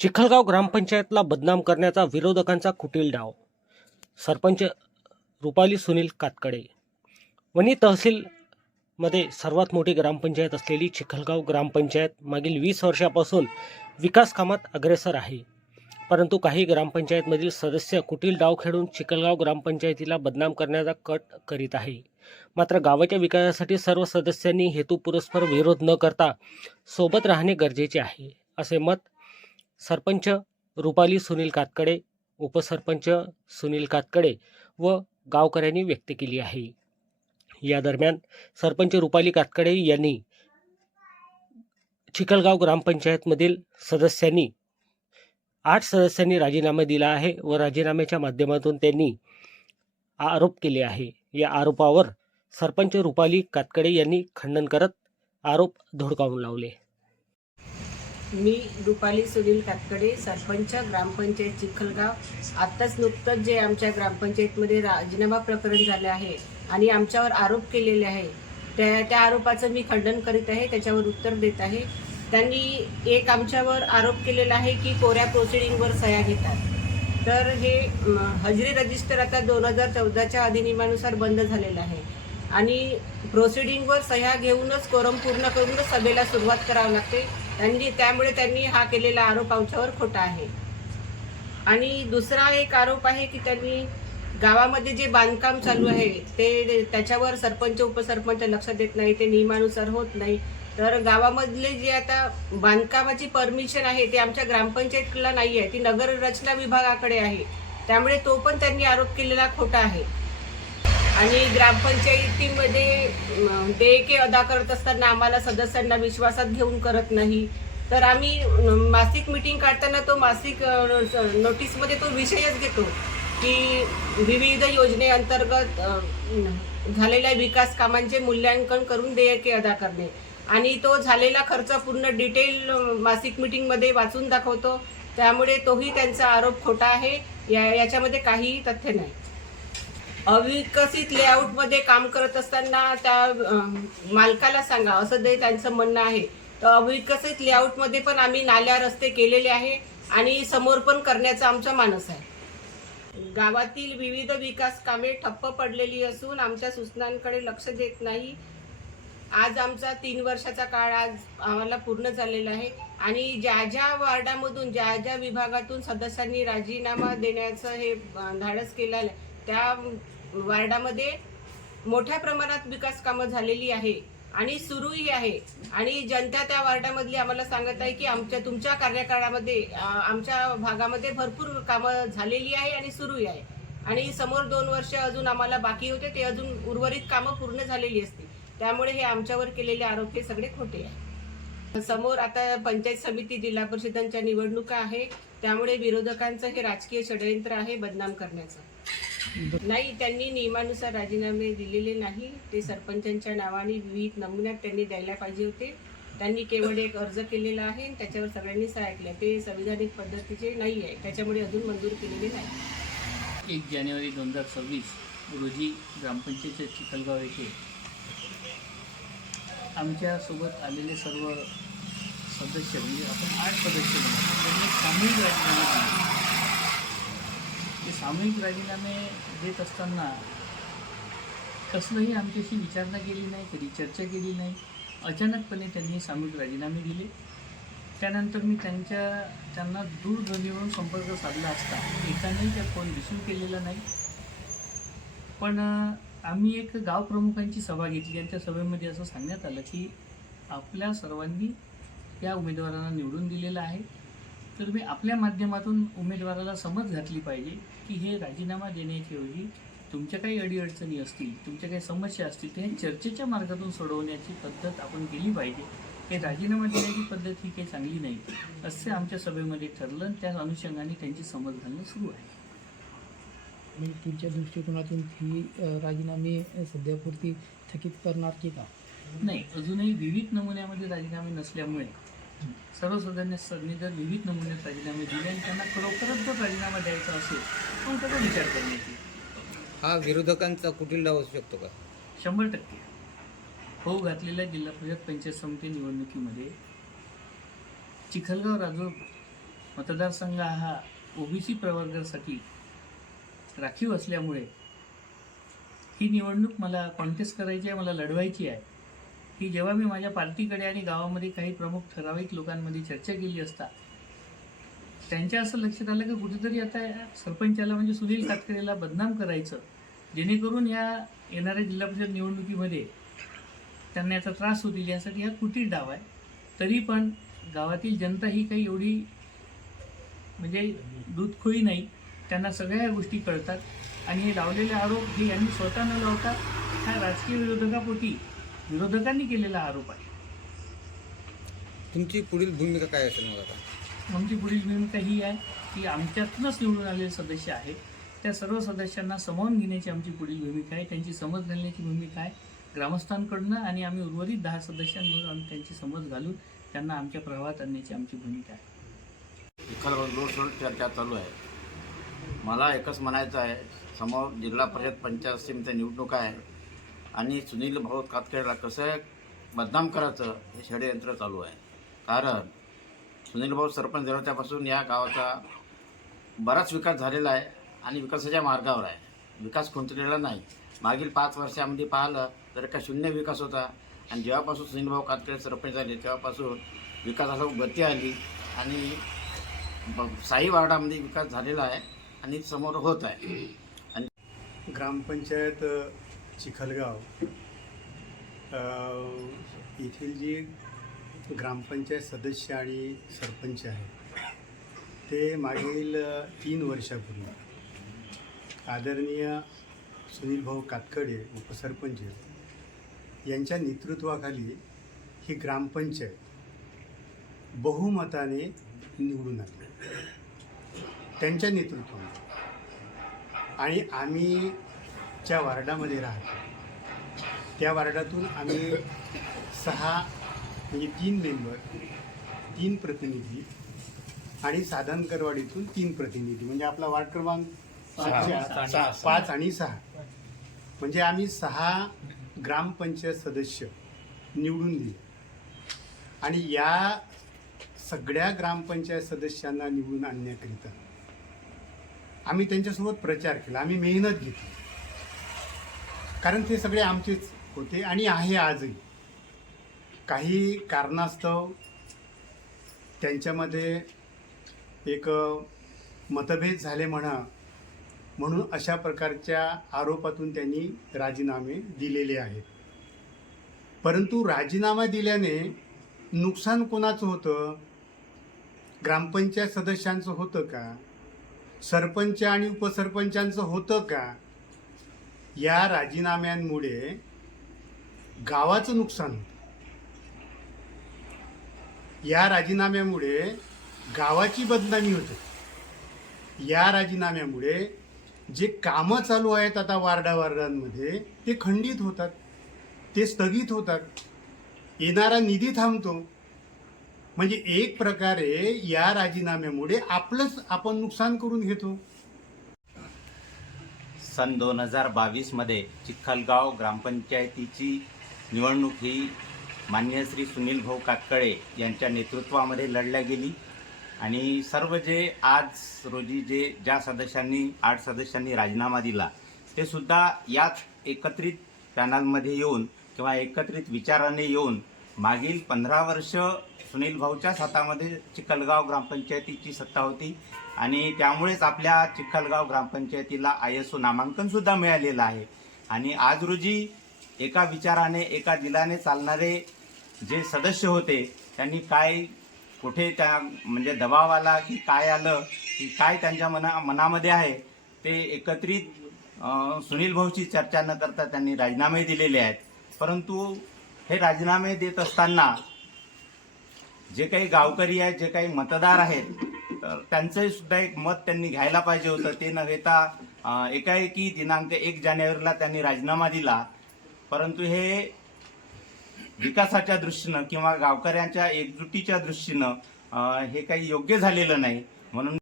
चिखलगाव ग्रामपंचायतला बदनाम करण्याचा विरोधकांचा कुटील डाव. सरपंच रुपाली सुनील कातकडे. वणी तहसीलमध्ये सर्वात मोठी ग्रामपंचायत असलेली चिखलगाव ग्रामपंचायत मागील वीस वर्षापासून विकास कामात अग्रेसर आहे. परंतु काही ग्रामपंचायतमधील सदस्य कुटील डाव खेळून चिखलगाव ग्रामपंचायतीला बदनाम करण्याचा कट करीत आहे. मात्र गावाच्या विकासासाठी सर्व सदस्यांनी हेतुपुरस्पर विरोध न करता सोबत राहणे गरजेचे आहे असे मत सरपंच रुपाली सुनील कातकडे उपसरपंच सुनील कातकडे व गावकऱ्यांनी व्यक्त केली आहे. या दरम्यान सरपंच रुपाली कातकडे यांनी चिखलगाव ग्रामपंचायतमधील सदस्यांनी आठ सदस्यांनी राजीनामा दिला आहे व राजीनाम्याच्या माध्यमातून त्यांनी आरोप केले आहे. या आरोपावर सरपंच रुपाली कातकडे यांनी खंडन करत आरोप धुडकावून लावले. मी रुपाली सुनील कातकडे सरपंच ग्रामपंचायत चिखलगाव. आत्ताच नुकतंच जे आमच्या ग्रामपंचायतमध्ये राजीनामा प्रकरण झाले आहे आणि आमच्यावर आरोप केलेले आहे त्या त्या आरोपाचं मी खंडन करीत आहे त्याच्यावर उत्तर देत आहे. त्यांनी एक आमच्यावर आरोप केलेला आहे की कोऱ्या प्रोसिडिंगवर सह्या घेतात. तर हे म, हजरी रजिस्टर आता दोन हजार चौदाच्या अधिनियमानुसार बंद झालेलं आहे. आणि प्रोसिडिंगवर सह्या घेऊनच कोरम पूर्ण करूनच सभेला सुरुवात करावी लागते. त्यांनी त्यामुळे त्यांनी हा केलेला आरोप आमच्यावर खोटा आहे. आणि दुसरा एक आरोप आहे की त्यांनी गावामध्ये जे बांधकाम चालू आहे ते त्याच्यावर सरपंच उपसरपंच लक्ष देत नाही ते नियमानुसार होत नाही. तर गावामधले जे आता बांधकामाची परमिशन आहे ते आमच्या ग्रामपंचायतला नाही आहे ती नगररचना विभागाकडे आहे. त्यामुळे तो पण त्यांनी आरोप केलेला खोटा आहे. आणि ग्रामपंचायतीमध्ये देयके अदा करत असताना आम्हाला सदस्यांना विश्वासात घेऊन करत नाही. तर आम्ही मासिक मिटिंग काढताना तो मासिक नोटीसमध्ये तो विषयच घेतो की विविध योजनेअंतर्गत झालेल्या विकास कामांचे मूल्यांकन करून देयके अदा करणे. आणि तो झालेला खर्च पूर्ण डिटेल मासिक मिटिंगमध्ये वाचून दाखवतो. त्यामुळे तोही त्यांचा आरोप खोटा आहे. या याच्यामध्ये काहीही तथ्य नाही. अविकसित लेआउटमध्ये काम करत असताना त्या मालकाला सांगा असं ते त्यांचं म्हणणं आहे. तर अविकसित लेआउटमध्ये पण आम्ही नाल्या रस्ते केलेले आहे आणि समोर पण करण्याचा आमचा मानस आहे. गावातील विविध विकास कामे ठप्प पडलेली असून आमच्या सूचनांकडे लक्ष देत नाही. आज आमचा तीन वर्षाचा काळ आज आम्हाला पूर्ण झालेला आहे आणि ज्या ज्या वार्डामधून ज्या ज्या विभागातून सदस्यांनी राजीनामा देण्याचं हे धाडस केलं आहे, त्या वार्डामध्ये मोठ्या प्रमाणात विकास कामं झालेली आहे आणि सुरूही आहे. आणि जनता त्या वार्डामधली आम्हाला सांगत आहे की आमच्या तुमच्या कार्यकाळामध्ये आमच्या भागामध्ये भरपूर कामं झालेली आहे आणि सुरूही आहे. आणि समोर दोन वर्ष अजून आम्हाला बाकी होते ते अजून उर्वरित कामं पूर्ण झालेली असतील. त्यामुळे हे आमच्यावर केलेले आरोप हे सगळे खोटे आहे समोर आता पंचायत समिती जिल्हा परिषदांच्या निवडणुका आहे त्यामुळे विरोधकांचं हे राजकीय षडयंत्र आहे बदनाम करण्याचं. नाही त्यांनी नियमानुसार राजीनामे दिलेले नाही. ते सरपंचांच्या नावाने विविध नमुन्यात त्यांनी द्यायला पाहिजे होते. त्यांनी केवळ एक अर्ज केलेला आहे आणि त्याच्यावर सगळ्यांनी ऐकलं ते संविधानिक पद्धतीचे नाही आहे. त्याच्यामुळे अजून मंजूर केलेले नाही. एक जानेवारी दोन हजार सव्वीस रोजी ग्रामपंचायत चिखलगाव येथे आमच्यासोबत आलेले सर्व सदस्य म्हणजे आपण आठ सदस्य त्यांनी सामूहिक राजीनामा दिला. ते सामूहिक राजीनामे देत असताना कसलंही आमच्याशी विचारणा केली नाही कधी चर्चा केली नाही. अचानकपणे त्यांनी सामूहिक राजीनामे दिले. त्यानंतर मी त्यांच्या त्यांना दूरध्वनीवरून संपर्क साधला असता. एकानेही त्या फोन रिसीव केलेला नाही. पण आम्ही एक गाव प्रमुखांची सभा घेतली. आणि त्या सभेमध्ये असं सांगण्यात आलं की आपल्या सर्वांनी या उमेदवारांना निवडून दिलेलं आहे. तर मी आपल्या माध्यमातून उमेदवाराला समज घातली पाहिजे की हे राजीनामा देण्याच्या ऐवजी तुमच्या काही अडीअडचणी असतील तुमच्या काही समस्या असतील ते चर्चेच्या मार्गातून सोडवण्याची पद्धत आपण केली पाहिजे. हे राजीनामा देण्याची पद्धत ही काही चांगली नाही असे आमच्या सभेमध्ये ठरलं त्या अनुषंगाने त्यांची समज घालणं सुरू आहे. म्हणजे तुमच्या दृष्टिकोनातून ही राजीनामे सध्यापुरती थकीत करणार की का? नाही अजूनही विविध नमुन्यामध्ये राजीनामे नसल्यामुळे सर्व सदस्यांनी जर विविध नमुन्यात राजीनामे दिले आणि त्यांना खरोखरच जर राजीनामा द्यायचा असेल मग त्याचा विचार करण्यात येईल हा विरोधकांचा कुटील डाव असू शकतो का? शंभर टक्के. हो घातलेल्या जिल्हा परिषद पंचायत समिती निवडणुकीमध्ये चिखलगाव राजूर मतदारसंघ हा ओबीसी प्रवर्गासाठी राखीव असल्यामुळे ही निवडणूक मला कॉन्टेस्ट करायची आहे मला लढवायची आहे. की जेव्हा मी माझ्या पार्टीकडे आणि गावामध्ये काही प्रमुख ठराविक लोकांमध्ये चर्चा केली असता त्यांच्या असं लक्षात आलं की कुठेतरी आता सरपंचाला म्हणजे सुनील कातकरेला बदनाम करायचं जेणेकरून या येणाऱ्या जिल्हा परिषद निवडणुकीमध्ये त्यांना याचा त्रास होतील यासाठी हा कुटीर डाव आहे. तरी पण गावातील जनता ही काही एवढी म्हणजे दूधखोळी नाही त्यांना सगळ्या गोष्टी कळतात. आणि हे लावलेले आरोप हे यांनी स्वतः न लावता ह्या राजकीय विरोधकापोटी विरोधकांनी केलेला आरोप आहे. तुमची पुढील भूमिका काय असेल मग आता? आमची पुढील भूमिका ही आहे की आमच्यातूनच निवडून आलेले सदस्य आहेत. त्या सर्व सदस्यांना सामावून घेण्याची आमची पुढील भूमिका आहे. त्यांची समज घालण्याची भूमिका आहे. ग्रामस्थांकडनं आणि आम्ही उर्वरित दहा सदस्यांकडून आम्ही त्यांची समज घालून त्यांना आमच्या प्रवाहात आणण्याची आमची भूमिका आहे. विठ्ठल जोरसोर चर्चा चालू आहे. मला एकच म्हणायचं आहे. समोर जिल्हा परिषद पंचायत समिती निवडणूक आहे. आणि सुनील भाऊ कातखेडला कसं बदनाम करायचं हे षडयंत्र चालू आहे. कारण सुनील भाऊ सरपंच झाल्यापासून या गावाचा बराच विकास झालेला आहे आणि विकासाच्या मार्गावर आहे. विकास खुंटलेला नाही. मागील पाच वर्षामध्ये पाहिलं तर एका शून्य विकास होता. आणि जेव्हापासून सुनील भाऊ कातकरे सरपंच झाले तेव्हापासून विकासाला गती आली आणि ब- साई वार्डामध्ये विकास झालेला आहे आणि समोर होत आहे. आणि ग्रामपंचायत चिखलगाव. येथील जी ग्रामपंचायत सदस्य आणि सरपंच आहे ते मागील तीन वर्षापूर्वी आदरणीय सुनील भाऊ कातकडे उपसरपंच यांच्या नेतृत्वाखाली ही ग्रामपंचायत बहुमताने निवडून आली त्यांच्या नेतृत्वामध्ये आणि आम्ही ज्या वार्डामध्ये राहतो. त्या वार्डातून आम्ही सहा म्हणजे तीन मेंबर तीन प्रतिनिधी आणि साधनकरवाडीतून तीन प्रतिनिधी म्हणजे आपला वार्ड क्रमांक सहा- पाच आणि सहा. म्हणजे आम्ही सहा ग्रामपंचायत सदस्य निवडून दिले. आणि या सगळ्या ग्रामपंचायत सदस्यांना निवडून आणण्याकरिता आम्ही त्यांच्यासोबत प्रचार केला. आम्ही मेहनत घेतली. कारण ते सगळे आमचेच होते आणि आहे आजही. काही कारणास्तव त्यांच्यामध्ये एक मतभेद झाले म्हणा म्हणून अशा प्रकारच्या आरोपातून त्यांनी राजीनामे दिलेले आहेत. परंतु राजीनामा दिल्याने नुकसान कोणाचं होतं? ग्रामपंचायत सदस्यांचं होतं का? सरपंच आणि उपसरपंचांचं होतं का? या राजीनाम्यांमुळे गावाचं नुकसान होतं. या राजीनाम्यामुळे गावाची बदनामी होते. या राजीनाम्यामुळे जे कामं चालू आहेत आता वार्डा वार्डांमध्ये ते खंडित होतात ते स्थगित होतात. येणारा निधी थांबतो. म्हणजे एक प्रकारे या राजीनाम्यामुळे आपलंच आपण नुकसान करून घेतो. सन दोन हजार बावीसमध्ये चिखलगाव ग्रामपंचायतीची निवडणूक ही मान्य श्री सुनील भाऊ कातकळे यांच्या नेतृत्वामध्ये लढल्या गेली. आणि सर्व जे आज रोजी जे ज्या सदस्यांनी आठ सदस्यांनी राजीनामा दिला ते सुद्धा याच एकत्रित पॅनलमध्ये येऊन किंवा एकत्रित विचाराने येऊन मागील पंधरा वर्ष सुनील भाऊच्याच हातामध्ये चिखलगाव ग्रामपंचायतीची सत्ता होती. आणि त्यामुळेच आपल्या चिखलगाव ग्रामपंचायतीला आय एस ओ नामांकन सुद्धा मिळालेलं आहे. आणि आज रोजी एका विचाराने एका दिलाने चालणारे जे सदस्य होते त्यांनी काय कुठे त्या म्हणजे दबाव आला की काय आलं की काय त्यांच्या मना मनामध्ये आहे ते एकत्रित सुनील भाऊची चर्चा न करता त्यांनी राजीनामे दिलेले आहेत. परंतु हे राजीनामे देत असताना जे काही गावकरी आहेत जे काही मतदार आहेत तर त्यांचंही सुद्धा एक मत त्यांनी घ्यायला पाहिजे होतं. ते न घेता एकाएकी दिनांक एक जानेवारीला त्यांनी राजीनामा दिला. परंतु हे विकासाच्या दृष्टीनं किंवा गावकऱ्यांच्या एकजुटीच्या दृष्टीनं हे काही योग्य झालेलं नाही. म्हणून